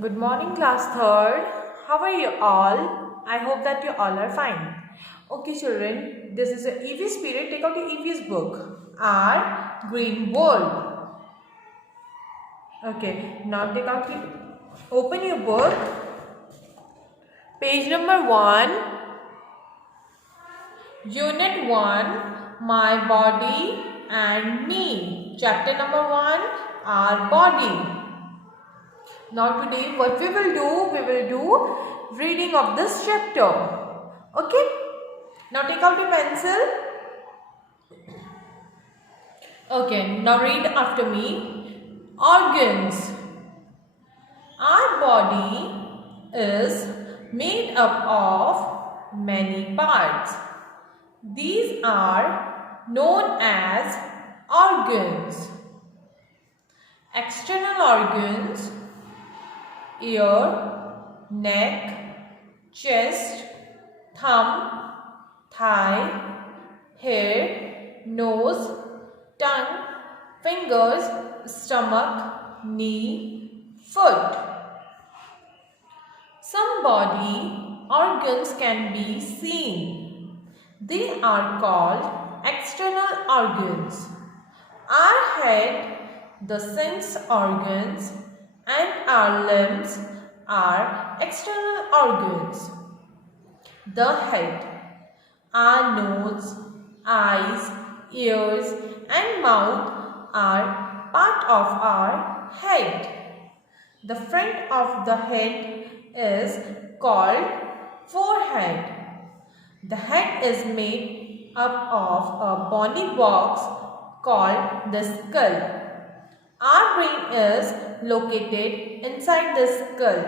Good morning, class third. How are you all? I hope that you all are fine. Okay, children, this is a EVS period. Take out your EVS book. Our Green World. Okay, now take out your, open your book. Page number 1, Unit 1, My Body and Me. Chapter number 1, Our Body. Now today what we will do reading of this chapter. Okay. Now take out your pencil. Okay. Now read after me. Organs. Our body is made up of many parts. These are known as organs. External organs: ear, neck, chest, thumb, thigh, hair, nose, tongue, fingers, stomach, knee, foot. Some body organs can be seen. They are called external organs. Our head, the sense organs, and our limbs are external organs. The head, our nose, eyes, ears, and mouth are part of our head. The front of the head is called forehead. The head is made up of a bony box called the skull. Our brain is located inside the skull.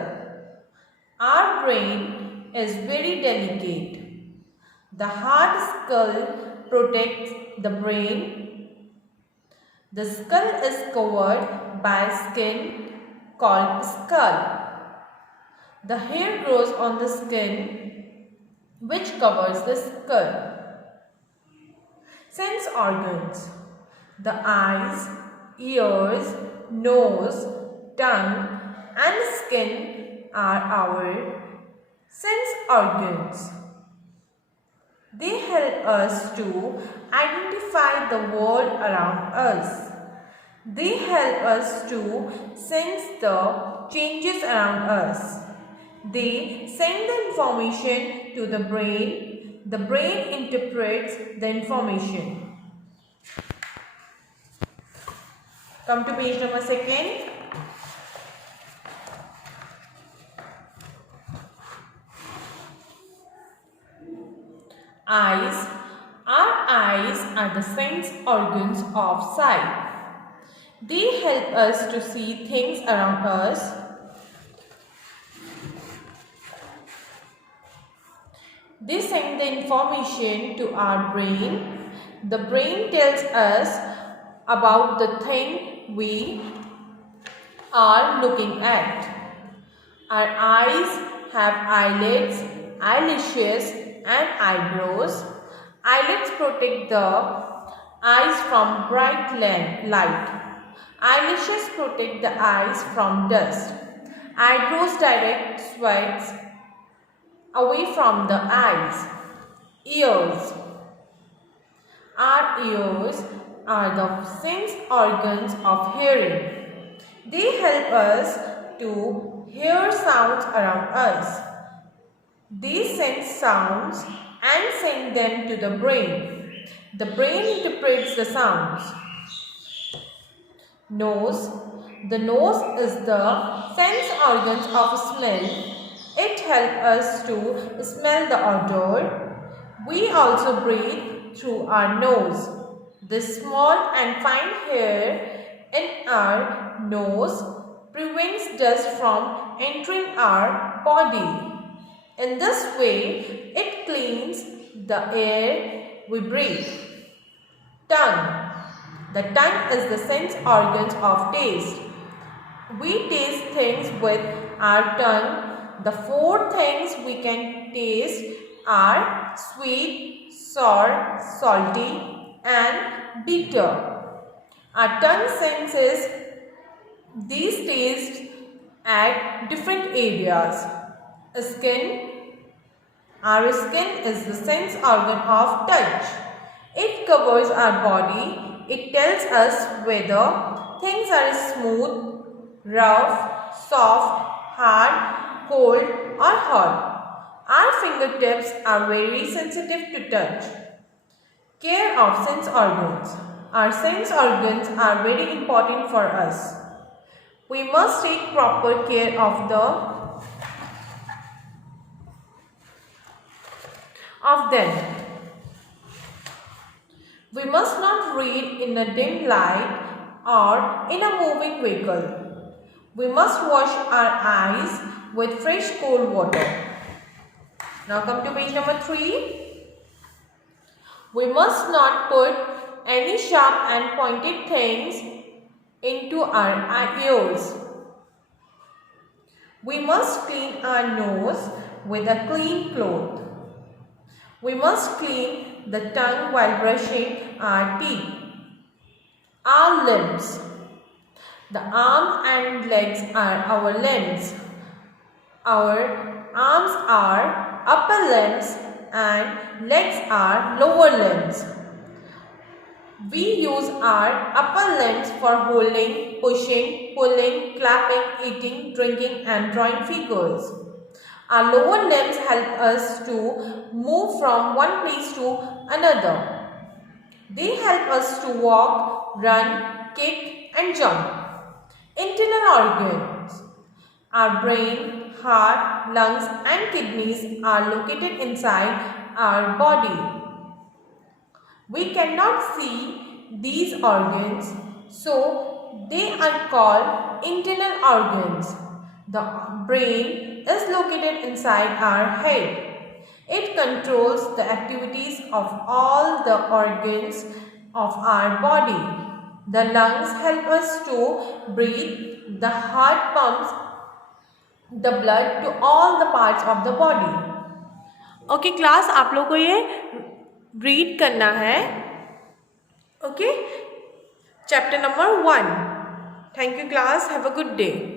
Our brain is very delicate. The hard skull protects the brain. The skull is covered by skin called skull. The hair grows on the skin which covers the skull. Sense organs: the eyes, ears, nose, tongue, and skin are our sense organs. They help us to identify the world around us. They help us to sense the changes around us. They send the information to the brain. The brain interprets the information. Come to page number 2. Eyes. Our eyes are the sense organs of sight. They help us to see things around us. They send the information to our brain. The brain tells us about the thing we are looking at. Our eyes have eyelids, eyelashes, and eyebrows. Eyelids protect the eyes from bright light. Eyelashes protect the eyes from dust. Eyebrows direct sweat away from the eyes. Ears. Our ears are the sense organs of hearing. They help us to hear sounds around us. They sense sounds and send them to the brain. The brain interprets the sounds. Nose. The nose is the sense organs of smell. It helps us to smell the odor. We also breathe through our nose. The small and fine hair in our nose prevents dust from entering our body. In this way, it cleans the air we breathe. Tongue. The tongue is the sense organs of taste. We taste things with our tongue. The 4 things we can taste are sweet, sour, salty, and bitter. Our tongue senses these tastes at different areas. Skin. Our skin is the sense organ of touch. It covers our body. It tells us whether things are smooth, rough, soft, hard, cold or hot. Our fingertips are very sensitive to touch. Care of sense organs. Our sense organs are very important for us. We must take proper care of them. We must not read in a dim light or in a moving vehicle. We must wash our eyes with fresh cold water. Now come to page number 3. We must not put any sharp and pointed things into our ears. We must clean our nose with a clean cloth. We must clean the tongue while brushing our teeth. Our limbs. The arms and legs are our limbs. Our arms are upper limbs and legs are lower limbs. We use our upper limbs for holding, pushing, pulling, clapping, eating, drinking and drawing figures. Our lower limbs help us to move from one place to another. They help us to walk, run, kick and jump. Internal organs. Our brain, heart, lungs and kidneys are located inside our body. We cannot see these organs, so they are called internal organs. The brain is located inside our head. It controls the activities of all the organs of our body. The lungs help us to breathe. The heart pumps the blood to all the parts of the body. Okay class, आप लोग को ये read करना है. Okay, chapter number 1. Thank you class. Have a good day.